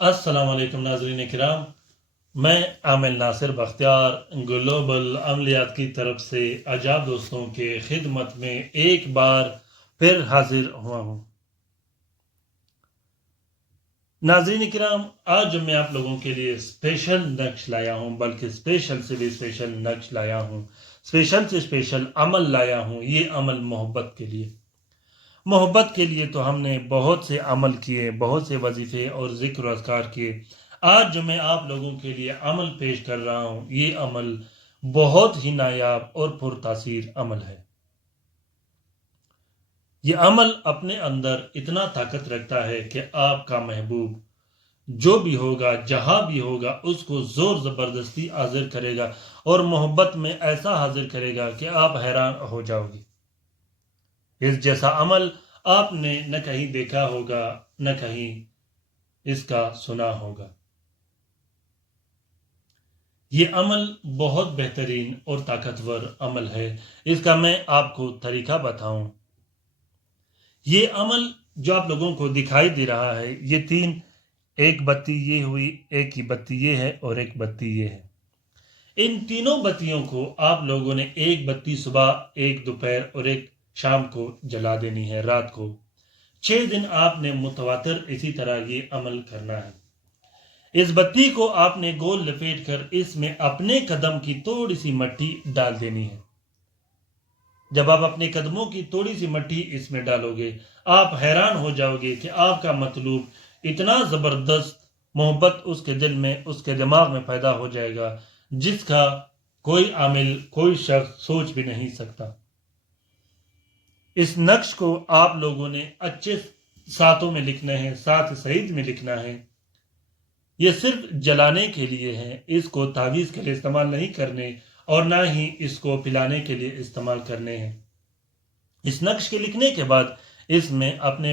अस्सलाम वालेकुम नाज़रीन किराम। मैं आमिल नासिर बख्तियार ग्लोबल अमलियात की तरफ से आजाद दोस्तों के खिदमत में एक बार फिर हाजिर हुआ हूँ। नाज़रीन किराम, आज मैं आप लोगों के लिए स्पेशल नक्श लाया हूँ, बल्कि स्पेशल से भी स्पेशल नक्श लाया हूँ, स्पेशल से स्पेशल अमल लाया हूँ। ये अमल मोहब्बत के लिए। मोहब्बत के लिए तो हमने बहुत से अमल किए, बहुत से वजीफे और जिक्र अज़कार किए। आज जो मैं आप लोगों के लिए अमल पेश कर रहा हूँ, ये अमल बहुत ही नायाब और पुरतासीर अमल है। ये अमल अपने अंदर इतना ताकत रखता है कि आपका महबूब जो भी होगा, जहां भी होगा, उसको जोर जबरदस्ती हाजिर करेगा और मोहब्बत में ऐसा हाजिर करेगा कि आप हैरान हो जाओगे। इस जैसा अमल आपने न कहीं देखा होगा, न कहीं इसका सुना होगा। ये अमल बहुत बेहतरीन और ताकतवर अमल है। इसका मैं आपको तरीका बताऊं। ये अमल जो आप लोगों को दिखाई दे रहा है, ये तीन, एक बत्ती ये हुई, एक की बत्ती ये है और एक बत्ती ये है। इन तीनों बत्तियों को आप लोगों ने एक बत्ती सुबह, एक दोपहर और एक शाम को जला देनी है, रात को। 6 दिन आपने मुतवातिर इसी तरह ये अमल करना है। इस बत्ती को आपने गोल लपेट कर इसमें अपने कदम की थोड़ी सी मट्टी डाल देनी है। जब आप अपने कदमों की थोड़ी सी मट्टी इसमें डालोगे, आप हैरान हो जाओगे कि आपका मतलूब इतना जबरदस्त मोहब्बत उसके दिल में, उसके दिमाग में पैदा हो जाएगा, जिसका कोई आमिल, कोई शख्स सोच भी नहीं सकता। इस नक्श को आप लोगों ने अच्छे सातों में लिखना है, साथ सईद में लिखना है। ये सिर्फ जलाने के लिए है, इसको तावीज़ के लिए इस्तेमाल नहीं करने और ना ही इसको पिलाने के लिए इस्तेमाल करने हैं। इस नक्श के लिखने के बाद इसमें अपने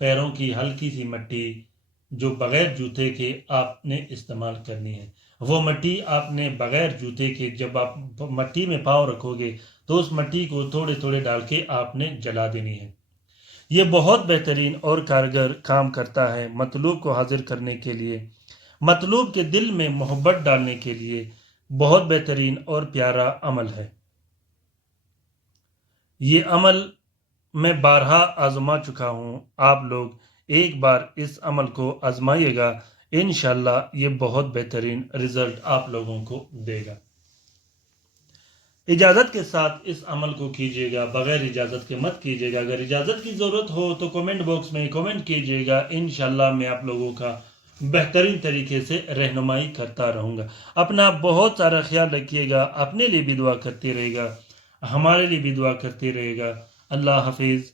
पैरों की हल्की सी मट्टी जो बगैर जूते के आपने इस्तेमाल करनी है। वो मट्टी आपने बगैर जूते के, जब आप मट्टी में पाँव रखोगे तो उस मट्टी को थोड़े थोड़े डाल के आपने जला देनी है। ये बहुत बेहतरीन और कारगर काम करता है मतलूब को हाजिर करने के लिए, मतलूब के दिल में मोहब्बत डालने के लिए। बहुत बेहतरीन और प्यारा अमल है। ये अमल मैं बारहा आजमा चुका हूँ। आप लोग एक बार इस अमल को आजमाइएगा, इंशाल्लाह ये बहुत बेहतरीन रिजल्ट आप लोगों को देगा। इजाज़त के साथ इस अमल को कीजिएगा, बगैर इजाज़त के मत कीजिएगा। अगर इजाज़त की ज़रूरत हो तो कमेंट बॉक्स में कमेंट कीजिएगा। इंशाल्लाह मैं आप लोगों का बेहतरीन तरीके से रहनुमाई करता रहूँगा। अपना बहुत सारा ख्याल रखिएगा, अपने लिए भी दुआ करते रहेगा, हमारे लिए भी दुआ करते रहेगा। अल्लाह हाफिज़।